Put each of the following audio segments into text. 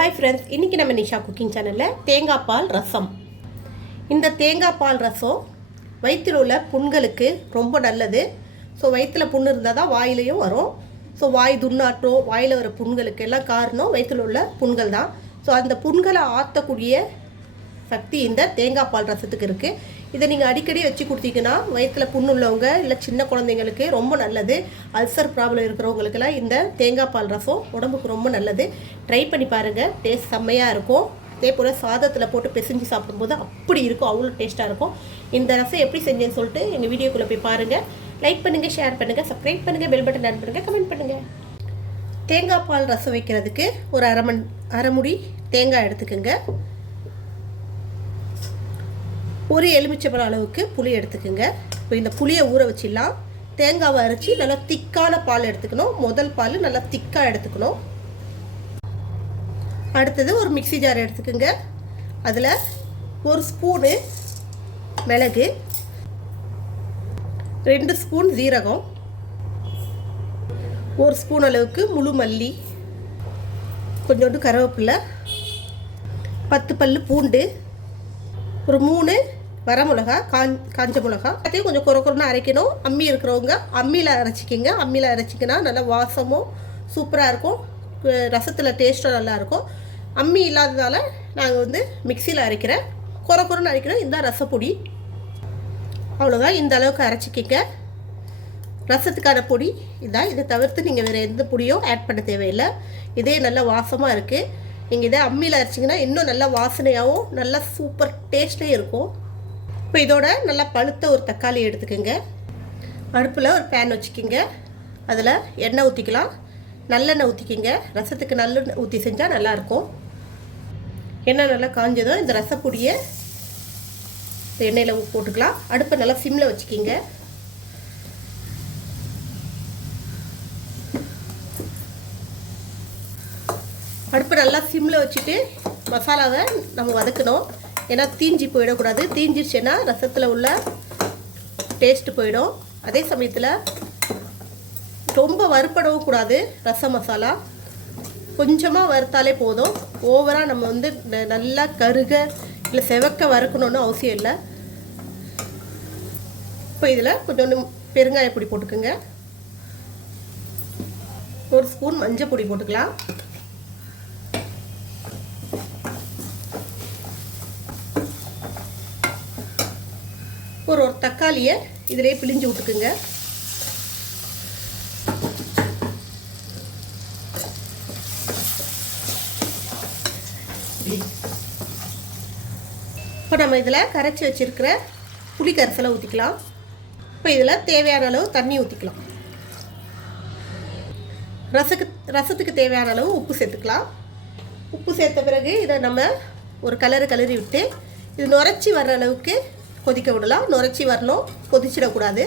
Hi friends இன்றைக்கி நம்ம Nisha cooking சேனலில் தேங்காய் பால் ரசம். இந்த தேங்காய் பால் ரசம் வயிற்றில் உள்ள புண்களுக்கு ரொம்ப நல்லது. ஸோ வயிற்றில் புண் இருந்தால் தான் வாயிலையும் வரும். ஸோ வாய் துர்நாற்றம் வாயில் வர புண்களுக்கு எல்லாம் காரணம் வயிற்றில் உள்ள புண்கள் தான். ஸோ அந்த புண்களை ஆற்றக்கூடிய சக்தி இந்த தேங்காய் பால் ரசத்துக்கு இருக்குது இதை நீங்கள் அடிக்கடி வச்சு கொடுத்தீங்கன்னா வயிற்றில் புண்ணு உள்ளவங்க இல்லை சின்ன குழந்தைங்களுக்கு ரொம்ப நல்லது. அல்சர் ப்ராப்ளம் இருக்கிறவங்களுக்கெல்லாம் இந்த தேங்காய் பால் ரசம் உடம்புக்கு ரொம்ப நல்லது. ட்ரை பண்ணி பாருங்கள் டேஸ்ட் செம்மையாக இருக்கும். அதே போல் சாதத்தில் போட்டு பிசைஞ்சு சாப்பிடும்போது அப்படி இருக்கும். அவ்வளோ டேஸ்ட்டாக இருக்கும். இந்த ரசம் எப்படி செஞ்சேன்னு சொல்லிட்டு எங்கள் வீடியோக்குள்ளே போய் பாருங்கள் லைக் பண்ணுங்கள் ஷேர் பண்ணுங்கள் சப்ஸ்கிரைப் பண்ணுங்கள் பெல் பட்டன் ஆன் பண்ணுங்கள் கமெண்ட் பண்ணுங்கள் தேங்காய் பால் ரசம் வைக்கிறதுக்கு ஒரு அரை மண் அரை முடி தேங்காய் எடுத்துக்கோங்க. ஒரு எலுமிச்சம்பழம் அளவுக்கு புளி எடுத்துக்கோங்க. இப்போ இந்த புளியை ஊற வச்சிடலாம். தேங்காவை அரைச்சி நல்லா திக்கான பால் எடுத்துக்கணும். முதல் பால் நல்லா திக்காக எடுத்துக்கணும். அடுத்தது ஒரு மிக்சி ஜார் எடுத்துக்கோங்க. அதில் ஒரு ஸ்பூனு மிளகு ரெண்டு ஸ்பூன் ஜீரகம் ஒரு ஸ்பூன் அளவுக்கு முழு மல்லி கொஞ்சோண்டு கருவேப்பில்லை பத்து பல் பூண்டு ஒரு மூணு வரமிளகா காஞ் காஞ்ச மிளகா. அதையும் கொஞ்சம் குறை குறைன்னு அரைக்கணும். அம்மி இருக்கிறவங்க அம்மியில் அரைச்சிக்கிங்க. அம்மியில் அரைச்சிக்கினா நல்லா வாசமும் சூப்பராக இருக்கும். ரசத்தில் டேஸ்ட்டும் நல்லாயிருக்கும் அம்மி இல்லாததால் நாங்கள் வந்து மிக்சியில் அரைக்கிறேன். குறை குறைன்னு அரைக்கிறோம் இந்த ரசப்பொடி. அவ்வளோதான் இந்த அளவுக்கு அரைச்சிக்கிங்க. ரசத்துக்கான பொடி. இதான் இதை தவிர்த்து நீங்கள் வேறு எந்த பொடியும் ஆட் பண்ண தேவையில்லை. இதே நல்லா வாசமாக இருக்குது நீங்கள் இதை அம்மியில் அரைச்சிங்கன்னா இன்னும் நல்லா வாசனையாகவும் நல்லா சூப்பர் டேஸ்ட்லேயும் இருக்கும். இப்போ இதோட நல்லா பழுத்த ஒரு தக்காளி எடுத்துக்கோங்க. அடுப்பில் ஒரு பேன் வச்சுக்கிங்க. அதில் எண்ணெய் ஊற்றிக்கலாம் நல்லெண்ணெய் ஊற்றிக்கிங்க ரசத்துக்கு நல்லெண்ணெய் ஊற்றி செஞ்சால் நல்லாயிருக்கும். எண்ணெய் நல்லா காஞ்சதும் இந்த ரசப்பொடியை இந்த எண்ணெயில் போட்டுக்கலாம். அடுப்பை நல்லா சிம்மில் வச்சுக்கிங்க. அடுப்பை நல்லா சிம்மில் வச்சுட்டு மசாலாவை நம்ம வதக்கணும். ஏன்னா தீஞ்சி போயிடக்கூடாது. தீஞ்சிருச்சுன்னா ரசத்தில் உள்ள டேஸ்ட்டு போயிடும். அதே சமயத்தில் ரொம்ப வறுப்படவும் கூடாது ரச மசாலா. கொஞ்சமாக வறுத்தாலே போதும். ஓவராக நம்ம வந்து நல்லா கருக இல்லை செவக்க வறுக்கணுன்னு அவசியம் இல்லை. இப்போ இதில் கொஞ்சோண்டு பெருங்காய பொடி போட்டுக்கோங்க. ஒரு ஸ்பூன் மஞ்சள் பொடி போட்டுக்கலாம். ஒரு ஒரு தக்காளியை இதிலே பிழிஞ்சு விட்டுக்குங்க. இப்போ நம்ம இதில் கரைச்சி வச்சுருக்கிற புளி கரைசலை ஊற்றிக்கலாம் இப்போ இதில் தேவையான அளவு தண்ணி ஊற்றிக்கலாம் ரசக்கு ரசத்துக்கு தேவையான அளவு உப்பு சேர்த்துக்கலாம். உப்பு சேர்த்த பிறகு இதை நம்ம ஒரு கலரு கலரி விட்டு இது நுரைச்சி வர்ற அளவுக்கு கொதிக்க விடலாம் நுரைச்சி வரணும். கொதிச்சிடக்கூடாது.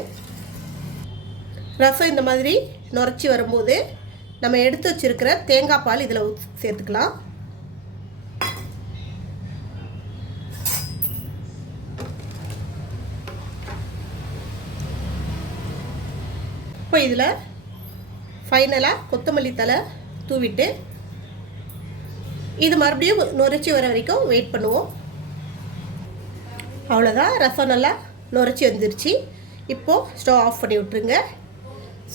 ரசம் இந்த மாதிரி நுரைச்சி வரும்போது நம்ம எடுத்து வச்சுருக்கிற தேங்காய் பால் இதில் சேர்த்துக்கலாம். இப்போ இதில் ஃபைனலாக கொத்தமல்லி தலை தூவிட்டு இது மறுபடியும் நுரைச்சி வர வரைக்கும் வெயிட் பண்ணுவோம். அவ்வளோதான் ரசம் நல்லா நுரைச்சி வந்துருச்சு. இப்போது ஸ்டவ் ஆஃப் பண்ணி விட்ருங்க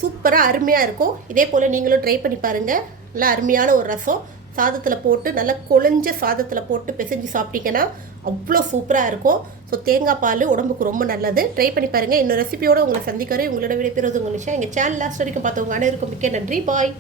சூப்பராக அருமையாக இருக்கும். இதே போல் நீங்களும் ட்ரை பண்ணி பாருங்கள் நல்லா அருமையான ஒரு ரசம். சாதத்தில் போட்டு நல்லா கொழிஞ்ச சாதத்தில் போட்டு பிசைஞ்சு சாப்பிட்டீங்கன்னா அவ்வளோ சூப்பராக இருக்கும். ஸோ தேங்காய் பால் உடம்புக்கு ரொம்ப நல்லது. ட்ரை பண்ணி பாருங்கள் இன்னொரு ரெசிபியோடு உங்களை சந்திக்கிறேன். உங்களோட விடைபெறுவது உங்கள் விஷயம் எங்கள் சேனல் லாஸ்ட் வரைக்கும் பார்த்தவங்க அனைவருக்கும் மிக்க நன்றி. பாய்